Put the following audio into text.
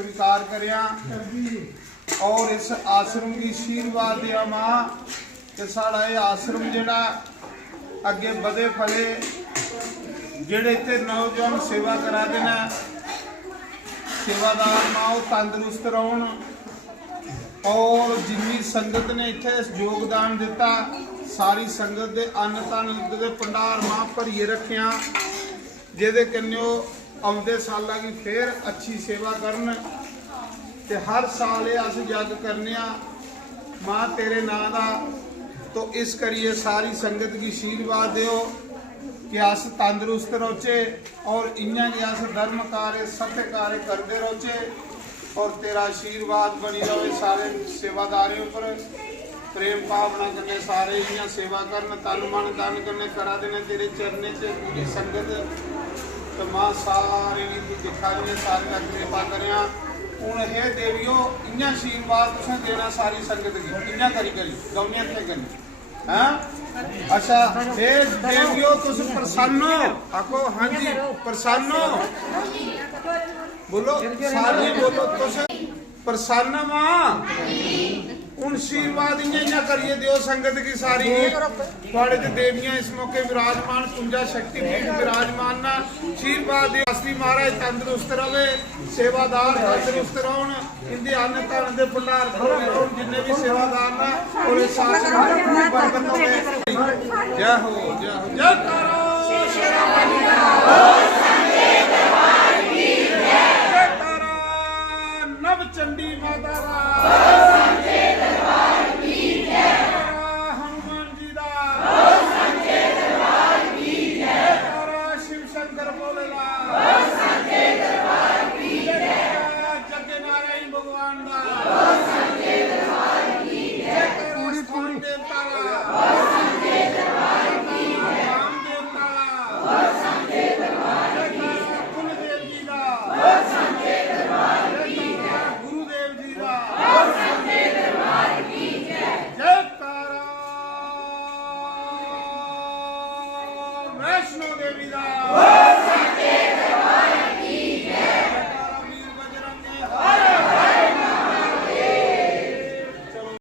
स्वीकार करिया और इस आश्रम की आशीर्वाद दिया मां कि साड़ा ये आश्रम जेड़ा अगे बदे फले जेड़े इतने नौजवान सेवा करा देना सेवादार मां तंदुरुस्त रहन और जिन्नी संगत ने इत्थे योगदान दिता सारी संगत दे अन्न धन दे भंडार मां भरिए रखिया जिहदे कन्ने आउंदे सालां की फिर अच्छी सेवा करन ते हर साल अस जग करने मां तेरे नां दा। तो इस करिए सारी संगत की आशीर्वाद दियो कि अस तंदुरुस्त रोचे और इयां कि अस धर्म कार्य सत्य कार्य करते रोचे और तेरा आशीर्वाद बनी रहे सारे सेवादारियों पर प्रेम भावना करने सारे इयां सेवा करन तन मन धन करने करा देने तेरे चरने से पूरी संगत तो मां सारे भी दिखाने सारे कृपा करिया हूँ हे देवियो इं आशीर्वाद तुसें देना सारी संगत की इं करी करी गौनिया थे करी हाँ अच्छा हे देवियो तुस प्रसन्न हो आखो हाँ जी प्रसन्न हो बोलो सारे बोलो तुस प्रसन्न मां उन आशीर्वाद इं करिए दियो संगत की सारी थोड़े देवियां इस मौके विराजमान पुंजा शक्तिपीठ विराजमान ना आशीर्वाद आसती महाराज तंदुरुस्त रहे सेवादार तंदुरुस्त रहन इनके अन्न धन के भंडार रहन जिन्ने भी सेवादार ना और इस आश्रम में बरकत होवे। जय हो जय हो जय करो जय करो नव चंडी माता वैष्णो देवी दा